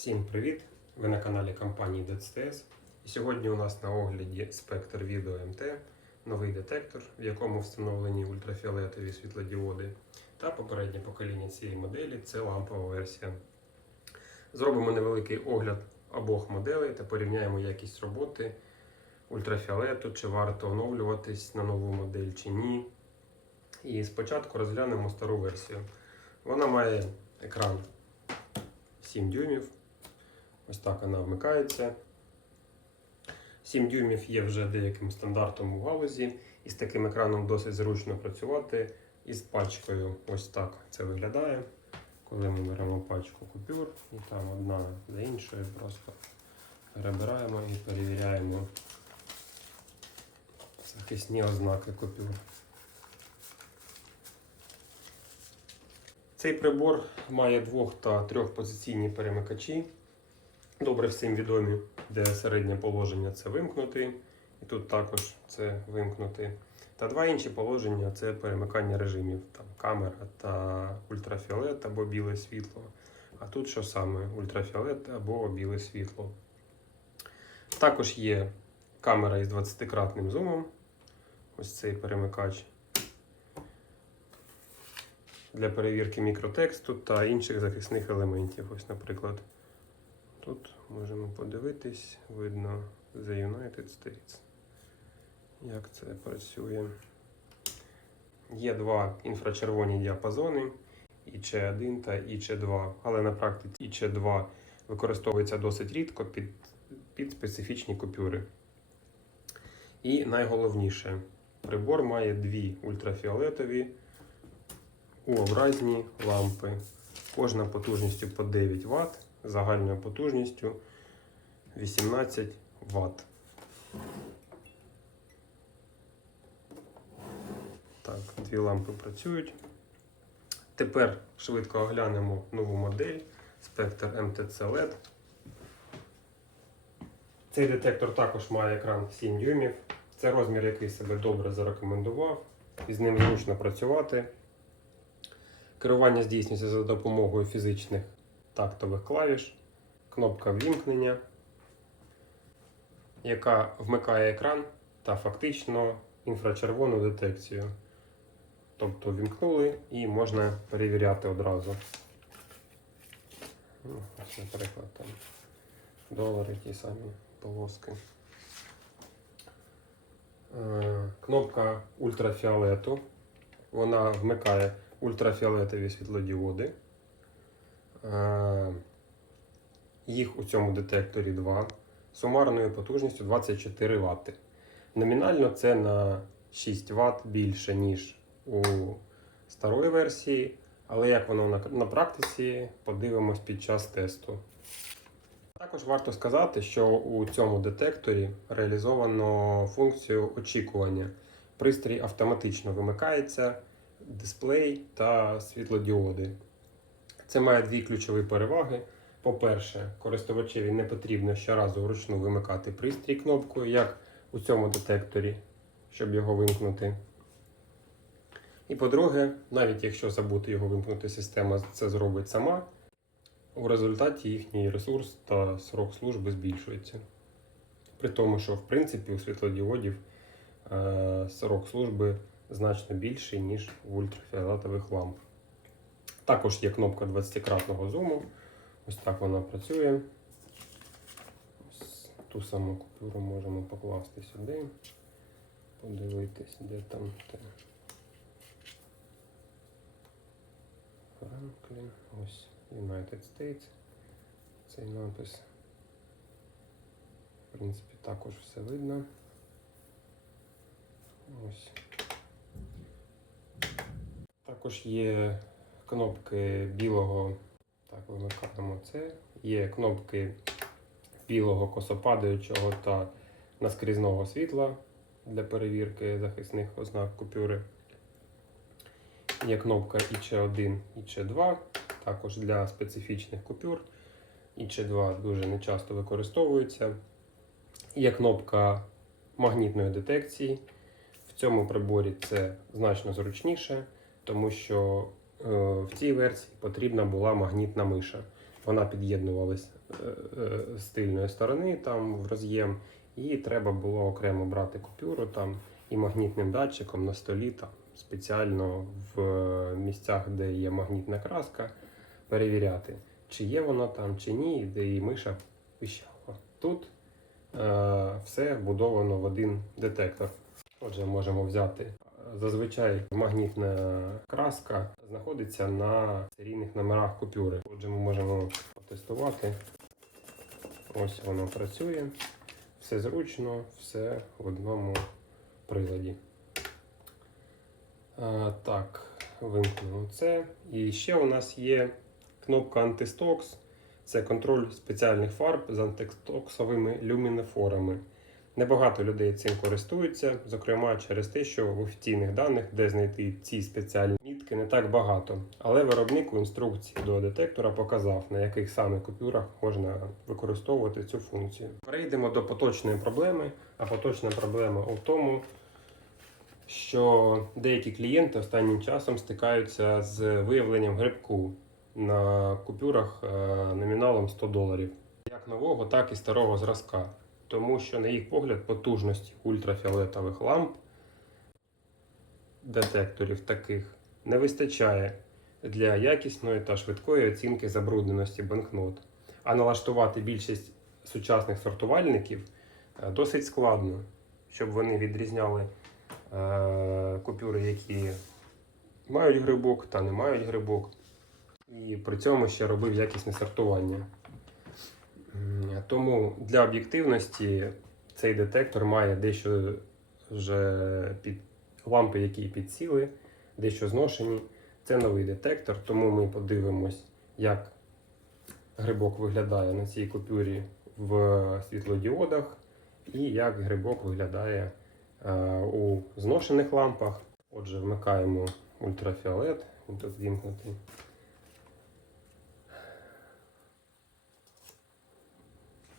Всім привіт! Ви на каналі компанії DeadSTS. І сьогодні у нас на огляді спектр Video MT, новий детектор, в якому встановлені ультрафіолетові світлодіоди. Та попереднє покоління цієї моделі це лампова версія. Зробимо невеликий огляд обох моделей та порівняємо якість роботи ультрафіолету, чи варто оновлюватись на нову модель чи ні. І спочатку розглянемо стару версію. Вона має екран 7 дюймів. Ось так вона вмикається. 7 дюймів є вже деяким стандартом у галузі, і з таким екраном досить зручно працювати. І з пачкою ось так це виглядає. Коли ми беремо пачку купюр, і там одна за іншою просто перебираємо і перевіряємо захисні ознаки купюр. Цей прибор має двох та трьохпозиційні перемикачі. Добре всім відомі, де середнє положення це вимкнути, і тут також це вимкнути. Та два інші положення це перемикання режимів, там камера та ультрафіолет або біле світло. А тут що саме? Ультрафіолет або біле світло. Також є камера із 20-кратним зумом. Ось цей перемикач для перевірки мікротексту та інших захисних елементів. Ось, наприклад, тут можемо подивитись, видно The United States. Як це працює? Є два інфрачервоні діапазони ІЧ1 та ІЧ2, але на практиці ІЧ2 використовується досить рідко під, під специфічні купюри. І найголовніше, прибор має дві ультрафіолетові U-образні лампи. Кожна потужністю по 9 Вт, загальною потужністю 18 Вт. Так, дві лампи працюють. Тепер швидко оглянемо нову модель Spectre MTC LED. Цей детектор також має екран 7 дюймів. Це розмір, який себе добре зарекомендував. І з ним зручно працювати. Керування здійснюється за допомогою фізичних тактових клавіш, кнопка ввімкнення, яка вмикає екран та фактично інфрачервону детекцію. Тобто вімкнули і можна перевіряти одразу. Ну, ось, Наприклад, там долари ті самі полоски. Е, Кнопка ультрафіолету. Вона вмикає ультрафіолетові світлодіоди. Е, Їх у цьому детекторі 2 сумарною потужністю 24 Вт. Номінально це на 6 Вт більше, ніж у старої версії, але як воно на, на практиці, подивимось під час тесту. Також варто сказати, що у цьому детекторі реалізовано функцію очікування. Пристрій автоматично вимикається, дисплей та світлодіоди. Це має дві ключові переваги. По-перше, користувачеві не потрібно щоразу вручну вимикати пристрій кнопкою, як у цьому детекторі, щоб його вимкнути. І по-друге, навіть якщо забути його вимкнути, система це зробить сама. У результаті їхній ресурс та срок служби збільшується. При тому, що в принципі у світлодіодів е, срок служби значно більший, ніж у ультрафіолетових ламп. Також є кнопка 20-кратного зуму. Ось так вона працює. Ось ту саму купюру можемо покласти сюди, подивитись, де там те. Франклін. Ось United States. Цей напис. В принципі, також все видно. Ось. Також є кнопки білого, так, вимикаємо це. Є кнопки білого косопадаючого та наскрізного світла для перевірки захисних ознак купюри. Є кнопка ІЧ1, ІЧ2, також для специфічних купюр. ІЧ2 дуже нечасто використовується. Є кнопка магнітної детекції. В цьому приборі це значно зручніше, тому що в цій версії потрібна була магнітна миша. вона під'єднувалась е, е, з тильної сторони там в роз'єм, і треба було окремо брати купюру там і магнітним датчиком на столі там спеціально в місцях, де є магнітна краска, перевіряти, чи є воно там, чи ні, де і миша пищала. Тут е, все вбудовано в один детектор. Отже, можемо взяти. Зазвичай магнітна краска знаходиться на серійних номерах купюри. Отже, ми можемо потестувати. Ось воно працює. Все зручно, все в одному приладі. А, так, вимкнемо це. І ще у нас є кнопка Anti-Stox. Це контроль спеціальних фарб з антистоксовими люмінофорами. Небагато людей цим користуються, зокрема через те, що в офіційних даних, де знайти ці спеціальні мітки, не так багато. Але виробник у інструкції до детектора показав, на яких саме купюрах можна використовувати цю функцію. Перейдемо до поточної проблеми. А поточна проблема у тому, що деякі клієнти останнім часом стикаються з виявленням грибку на купюрах е, номіналом 100 доларів, як нового, так і старого зразка тому що, на їх погляд, потужності ультрафіолетових ламп детекторів таких не вистачає для якісної та швидкої оцінки забрудненості банкнот. А налаштувати більшість сучасних сортувальників е, досить складно, щоб вони відрізняли е, купюри, які мають грибок та не мають грибок. І при цьому ще робив якісне сортування. Тому для об'єктивності цей детектор має дещо вже під лампи, які підсіли, дещо зношені. Це новий детектор, тому ми подивимось, як грибок виглядає на цій купюрі в світлодіодах, і як грибок виглядає е, у зношених лампах. Отже, вмикаємо ультрафіолет, він тут вімкнутий.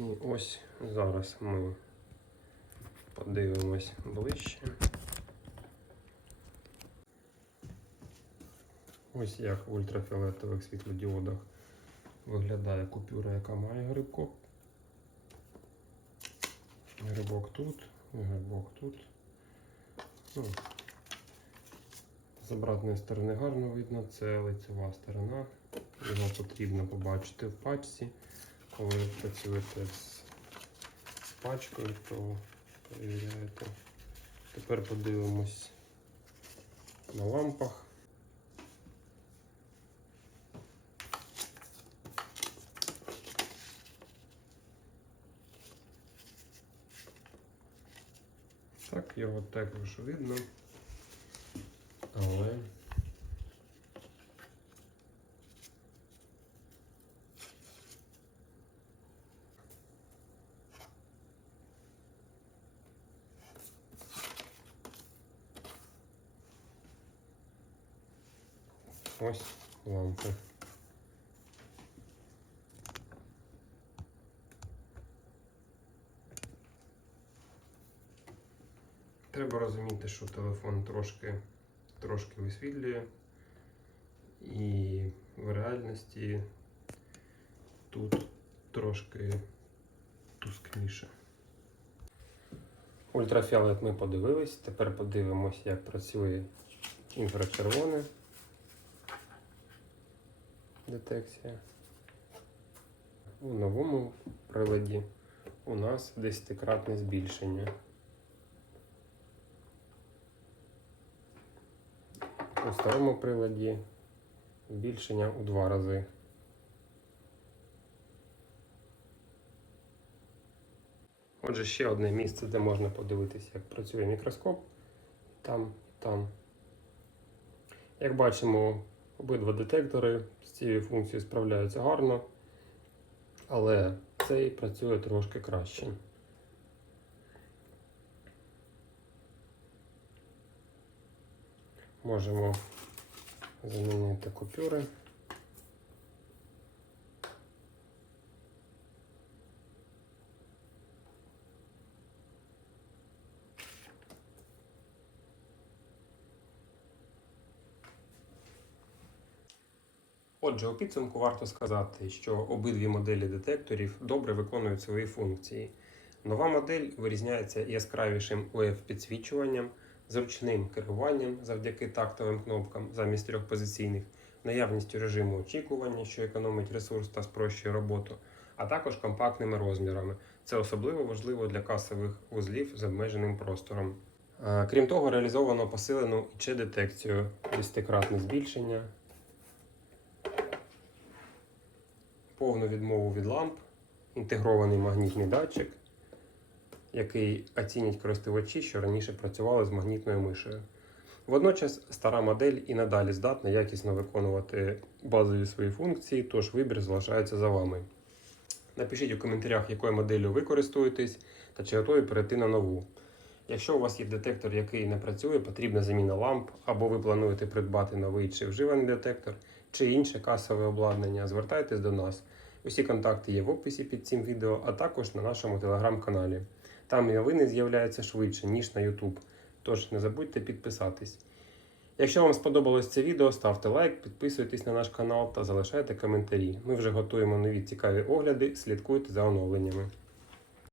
І ось зараз ми подивимось ближче. Ось як в ультрафіолетових світлодіодах виглядає купюра, яка має грибок. Грибок тут, грибок тут. Ну, з обратної сторони гарно видно, це лицева сторона. Його потрібно побачити в пачці. Коли працюєте з, з пачкою, то перевіряєте. Тепер подивимось на лампах. Так, його також видно, але ось лампи. Треба розуміти, що телефон трошки, трошки висвітлює, і в реальності тут трошки тускніше. Ультрафіолет ми подивились. Тепер подивимось, як працює інфрачервоне детекція. У новому приладі у нас десятикратне збільшення. У старому приладі збільшення у два рази. Отже, ще одне місце, де можна подивитися, як працює мікроскоп. Там, там. Як бачимо, обидва детектори з цією функцією справляються гарно, але цей працює трошки краще. Можемо замінити купюри. Отже, у підсумку варто сказати, що обидві моделі детекторів добре виконують свої функції. Нова модель вирізняється яскравішим ОФ-підсвічуванням, зручним керуванням завдяки тактовим кнопкам замість трьохпозиційних, наявністю режиму очікування, що економить ресурс та спрощує роботу, а також компактними розмірами. Це особливо важливо для касових вузлів з обмеженим простором. Е, Крім того, реалізовано посилену іч детекцію десятикратне збільшення, повну відмову від ламп, інтегрований магнітний датчик, який оцінять користувачі, що раніше працювали з магнітною мишею. Водночас стара модель і надалі здатна якісно виконувати базові свої функції, тож вибір залишається за вами. Напишіть у коментарях, якою моделлю ви користуєтесь та чи готові перейти на нову. Якщо у вас є детектор, який не працює, потрібна заміна ламп, або ви плануєте придбати новий чи вживаний детектор, чи інше касове обладнання, звертайтесь до нас. Усі контакти є в описі під цим відео, а також на нашому телеграм-каналі. Там новини з'являються швидше, ніж на YouTube. Тож не забудьте підписатись. Якщо вам сподобалось це відео, ставте лайк, підписуйтесь на наш канал та залишайте коментарі. Ми вже готуємо нові цікаві огляди, слідкуйте за оновленнями.